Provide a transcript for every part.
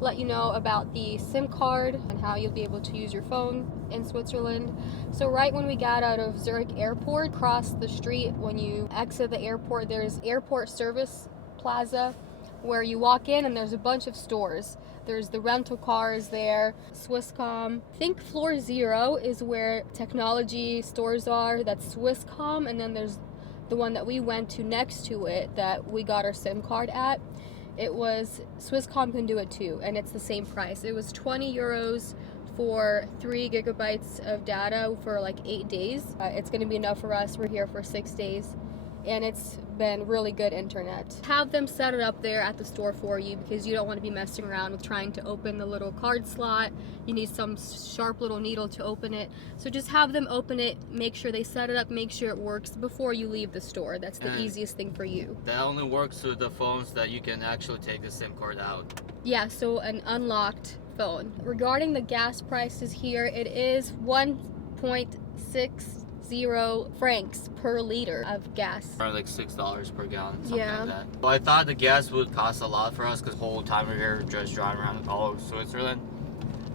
let you know about the SIM card and how you'll be able to use your phone in Switzerland. So right when we got out of Zurich Airport, across the street when you exit the airport, there's Airport Service Plaza where you walk in and there's a bunch of stores. There's the rental cars there, Swisscom. I think floor 0 is where technology stores are. That's Swisscom, and then there's the one that we went to next to it that we got our SIM card at. It was Swisscom can do it too, and it's the same price. It was 20 euros for 3 gigabytes of data for like 8 days. It's going to be enough for us. We're here for 6 days, and it's been really good internet. Have them set it up there at the store for you because you don't want to be messing around with trying to open the little card slot. You need some sharp little needle to open it. So just have them open it, make sure they set it up, make sure it works before you leave the store. That's the easiest thing for you. That only works with the phones that you can actually take the SIM card out. Yeah, so an unlocked phone. Regarding the gas prices here, it is 1.60 francs per liter of gas. Or like $6 per gallon, something Yeah. like that. Well, I thought the gas would cost a lot for us because the whole time we're here just driving around all over Switzerland.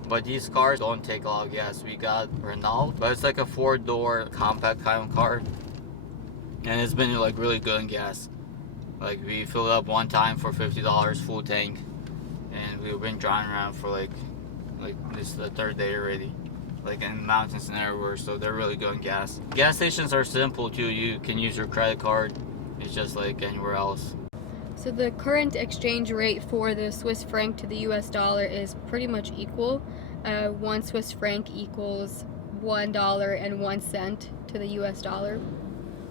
But these cars don't take a lot of gas. We got Renault, but it's like a 4-door compact kind of car. And it's been like really good in gas. Like we filled up one time for $50 full tank. And we've been driving around for like this is the 3rd day already. Like in mountains and everywhere, so they're really good in gas. Gas stations are simple too. You can use your credit card. It's just like anywhere else. So the current exchange rate for the Swiss franc to the US dollar is pretty much equal. 1 Swiss franc equals $1.01 to the US dollar.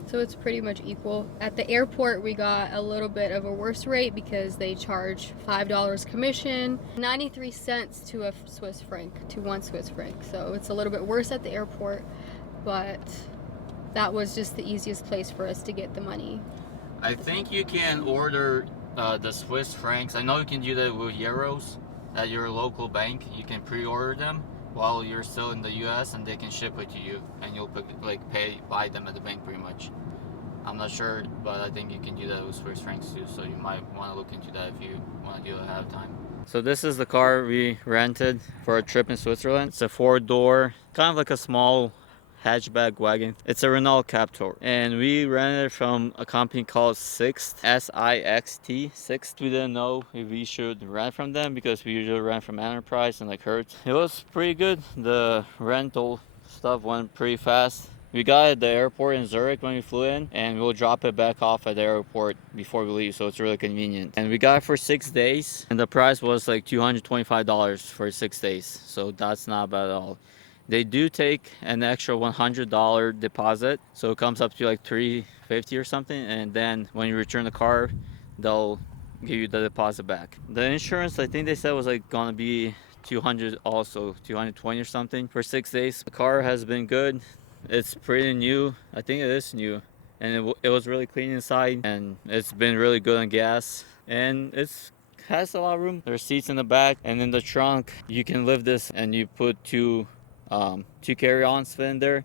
So it's pretty much equal. At the airport, we got a little bit of a worse rate because they charge $5 commission, 93 cents to a Swiss franc, to 1 Swiss franc. So it's a little bit worse at the airport, but that was just the easiest place for us to get the money. I think you can order the Swiss francs. I know you can do that with euros at your local bank. You can pre-order them while you're still in the US, and they can ship it to you, and you'll buy them at the bank pretty much. I'm not sure, but I think you can do that with Swiss francs too, so you might want to look into that if you want to do it ahead of time. So this is the car we rented for a trip in Switzerland. It's a 4-door, kind of like a small hatchback wagon. It's a Renault Captur, and we rented it from a company called Sixt, S-I-X-T, Sixt. We didn't know if we should rent from them because we usually rent from Enterprise and like Hertz. It was pretty good. The rental stuff went pretty fast. We got it at the airport in Zurich when we flew in, and we'll drop it back off at the airport before we leave, so it's really convenient. And we got it for 6 days, and the price was like $225 for 6 days, so that's not bad at all. They do take an extra $100 deposit, so it comes up to like $350 or something, and then when you return the car, they'll give you the deposit back. The insurance, I think they said, was like gonna be 200, also 220 or something for 6 days. The car has been good. It's pretty new. I think it is new, and it was really clean inside, and it's been really good on gas, and it's has a lot of room. There's seats in the back, and in the trunk you can lift this and you put two carry-ons fit in there,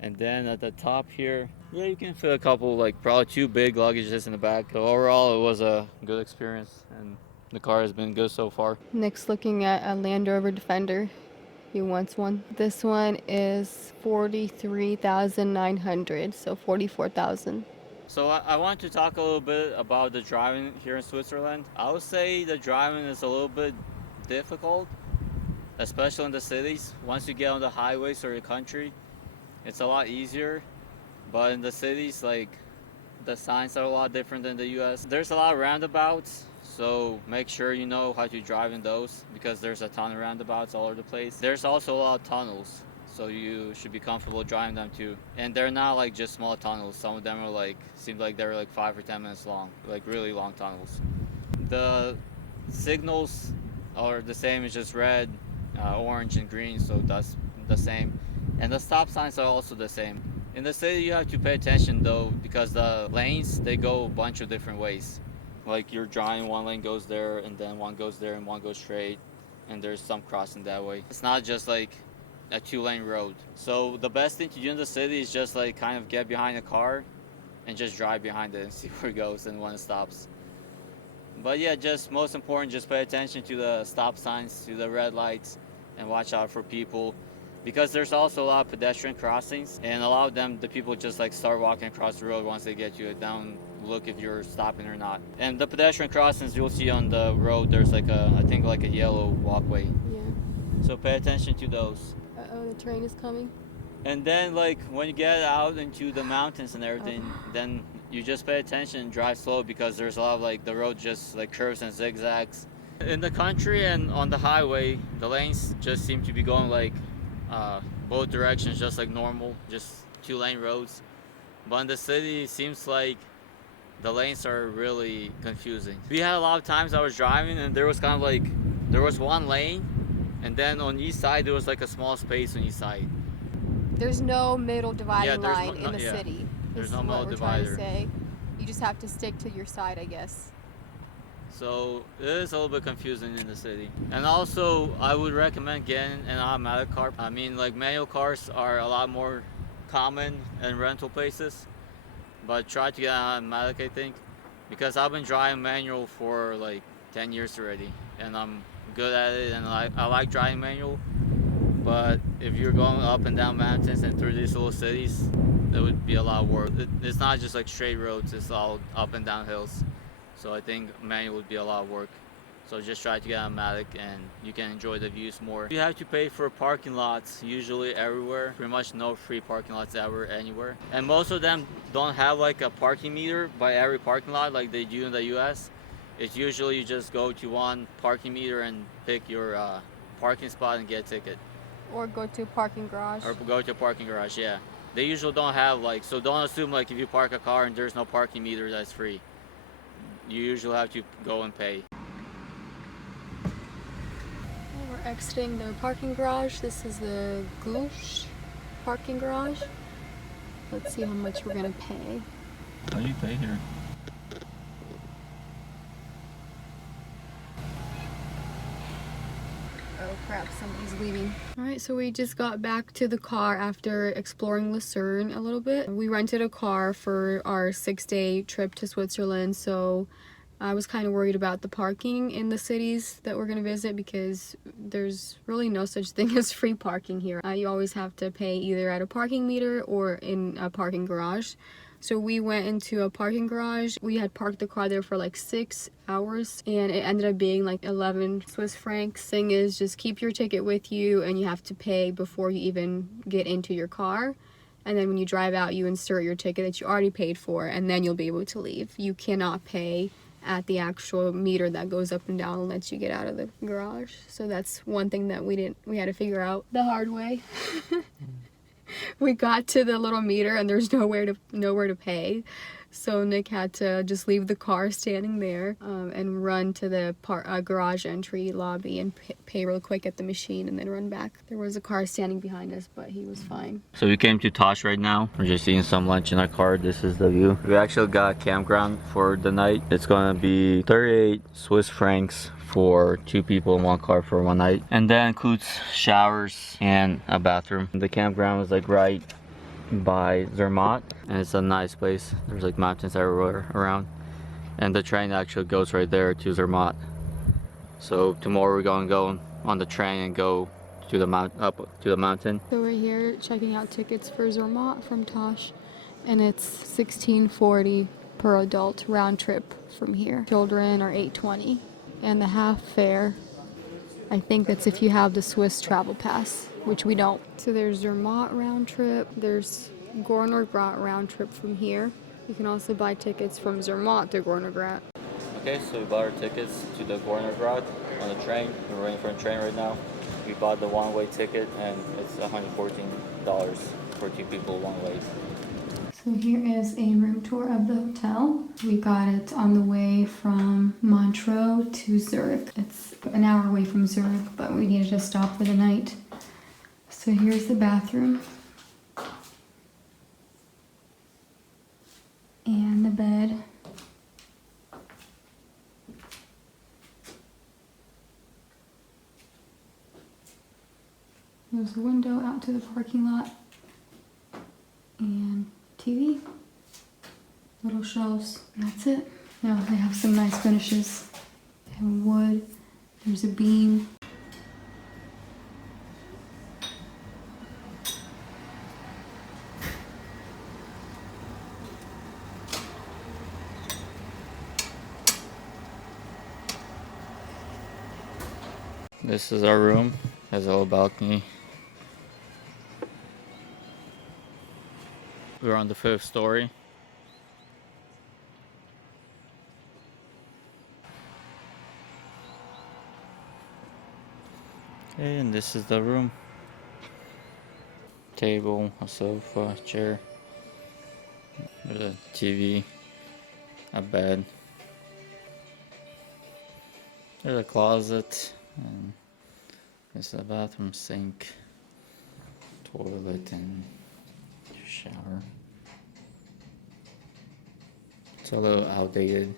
and then at the top here, yeah, you can fit a couple, like probably 2 big luggages in the back. So overall, it was a good experience, and the car has been good so far. Nick's looking at a Land Rover Defender. He wants one. This one is 43,900, so 44,000. So I want to talk a little bit about the driving here in Switzerland. I would say the driving is a little bit difficult, especially in the cities. Once you get on the highways or the country, it's a lot easier. But in the cities, like, the signs are a lot different than the US. There's a lot of roundabouts, so make sure you know how to drive in those, because there's a ton of roundabouts all over the place. There's also a lot of tunnels, so you should be comfortable driving them too. And they're not like just small tunnels. Some of them are like, seem like they're like 5 or 10 minutes long, like really long tunnels. The signals are the same, it's just red, orange and green, so that's the same. And the stop signs are also the same. In the city, you have to pay attention though, because the lanes, they go a bunch of different ways. Like you're driving, one lane goes there, and then one goes there, and one goes straight, and there's some crossing that way. It's not just like a 2-lane road. So the best thing to do in the city is just like kind of get behind a car and just drive behind it and see where it goes and when it stops. But yeah, just most important, just pay attention to the stop signs, to the red lights, and watch out for people. Because there's also a lot of pedestrian crossings, and a lot of them, the people just like start walking across the road once they get you. Down look if you're stopping or not. And the pedestrian crossings you'll see on the road, there's like I think like a yellow walkway. Yeah. So pay attention to those. Uh-oh, the train is coming. And then like when you get out into the mountains and everything, then you just pay attention and drive slow because there's a lot of like the road just like curves and zigzags. In the country and on the highway, the lanes just seem to be going like both directions, just like normal, just 2-lane roads. But in the city, it seems like the lanes are really confusing. We had a lot of times I was driving and there was kind of like, there was one lane and then on each side there was like a small space on each side. There's no middle dividing there's line no- in the yeah. city. There's This no is middle what we're trying to divider. say. You just have to stick to your side, I guess. So it is a little bit confusing in the city. And also I would recommend getting an automatic car. I mean like manual cars are a lot more common in rental places, but try to get an automatic I think, because I've been driving manual for like 10 years already and I'm good at it and I like driving manual. But if you're going up and down mountains and through these little cities, it would be a lot of work. It's not just like straight roads, it's all up and down hills. So I think manual would be a lot of work. So just try to get automatic and you can enjoy the views more. You have to pay for parking lots usually everywhere. Pretty much no free parking lots ever anywhere. And most of them don't have like a parking meter by every parking lot like they do in the US. It's usually you just go to one parking meter and pick your parking spot and get a ticket. Or go to a parking garage. Or go to a parking garage, yeah. They usually don't have like, so don't assume like if you park a car and there's no parking meter that's free. You usually have to go and pay. We're exiting the parking garage. This is the Goosh parking garage. Let's see how much we're gonna pay. How do you pay here? Oh crap, somebody's leaving. Alright, so we just got back to the car after exploring Lucerne a little bit. We rented a car for our 6-day trip to Switzerland, so I was kind of worried about the parking in the cities that we're going to visit because there's really no such thing as free parking here. You always have to pay either at a parking meter or in a parking garage. So we went into a parking garage. We had parked the car there for like 6 hours and it ended up being like 11 Swiss francs. Thing is, just keep your ticket with you and you have to pay before you even get into your car. And then when you drive out, you insert your ticket that you already paid for and then you'll be able to leave. You cannot pay at the actual meter that goes up and down and lets you get out of the garage. So that's one thing that we had to figure out the hard way. We got to the little meter and there's nowhere to pay. So Nick had to just leave the car standing there and run to the garage entry lobby and pay real quick at the machine and then run back. There was a car standing behind us, but he was fine. So we came to Tosh right now. We're just eating some lunch in our car. This is the view. We actually got a campground for the night. It's gonna be 38 Swiss francs for 2 people in 1 car for 1 night. And that includes showers and a bathroom. The campground was like right by Zermatt and it's a nice place. There's like mountains everywhere around and the train actually goes right there to Zermatt. So tomorrow we're going to go on the train and go to the up to the mountain. So we're here checking out tickets for Zermatt from Tosh and it's $16.40 per adult round trip from here. Children are $8.20 and the half fare, I think that's if you have the Swiss travel pass, which we don't. So there's Zermatt round trip, there's Gorner Grat round trip from here. You can also buy tickets from Zermatt to Gorner Grat. Okay, so we bought our tickets to the Gorner Grat on the train. We're waiting for a train right now. We bought the one-way ticket and it's $114 for 2 people one way. So here is a room tour of the hotel. We got it on the way from Montreux to Zurich. It's an hour away from Zurich, but we needed to stop for the night. So here's the bathroom. And the bed. There's a window out to the parking lot. And TV, little shelves, and that's it. Now they have some nice finishes. They have wood. There's a beam. This is our room. Has a little balcony. We're on the 5th story. Okay, and this is the room. Table, a sofa, chair. There's a TV, a bed. There's a closet, and there's a bathroom sink, toilet, and shower. It's a little outdated,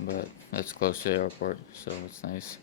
but it's close to the airport, so it's nice.